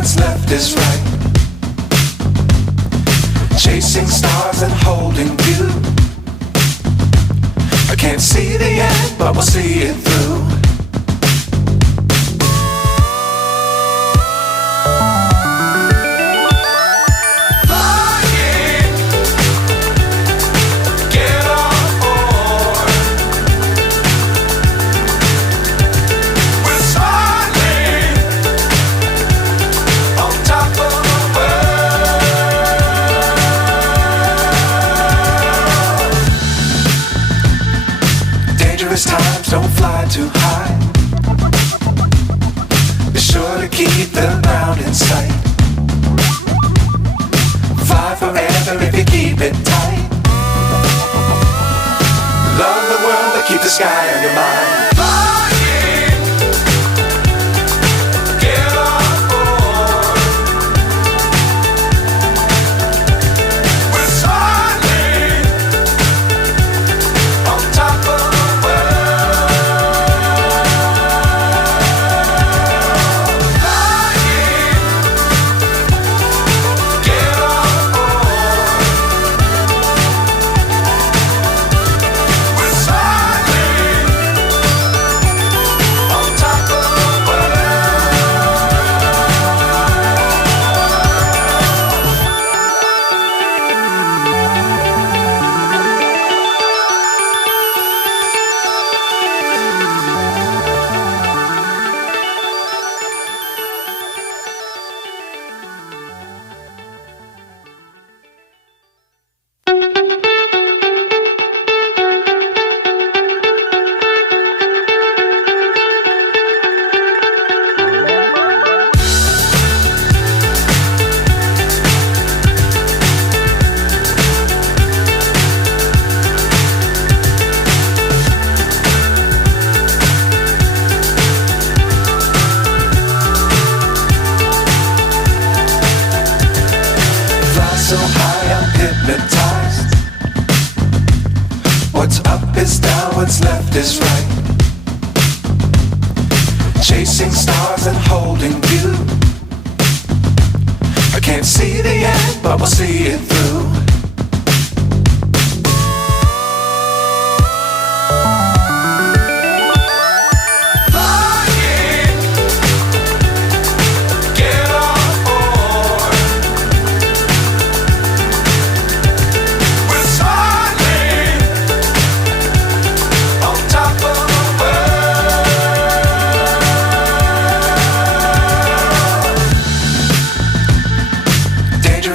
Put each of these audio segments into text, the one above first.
what's left is right. Chasing stars and holding you. I can't see the end, but we'll see it through. Times don't fly too high. Be sure to keep the ground in sight. Fly forever if you keep it tight. Love the world but keep the sky on your mind. So high I'm hypnotized. What's up is down, what's left is right. Chasing stars and holding you. I can't see the end, but we'll see it through.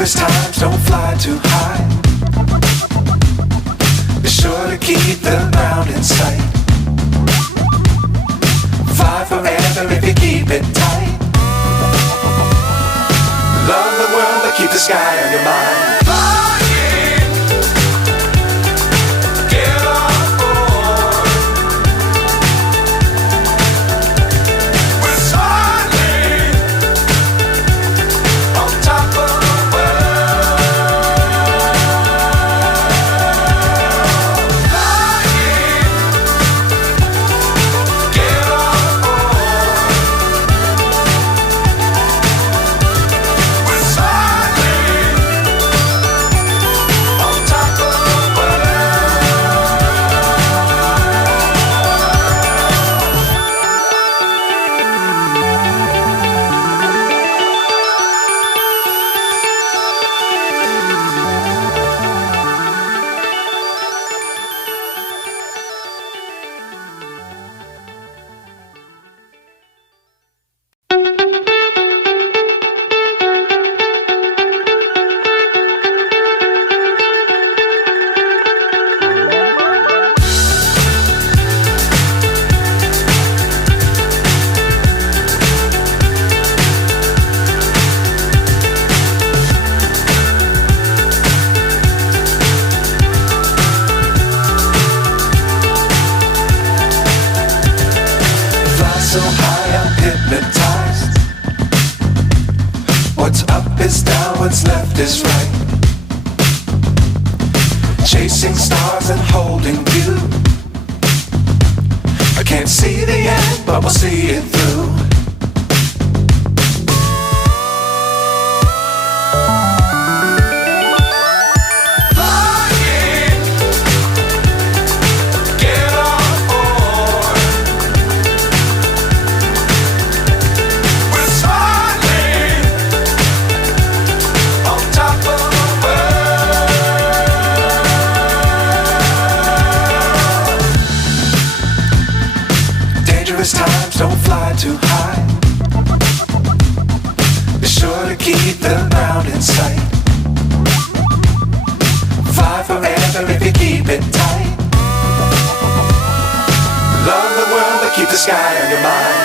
Times don't fly too high. Be sure to keep the ground in sight. Fly forever if you keep it tight. Love the world but keep the sky on your mind. So high I'm hypnotized. What's up is down, what's left is right. Chasing stars and holding you. I can't see the end, but we'll see it through. don't fly too high. Be sure to keep the ground in sight. Fly forever if you keep it tight. Love the world, but keep the sky on your mind.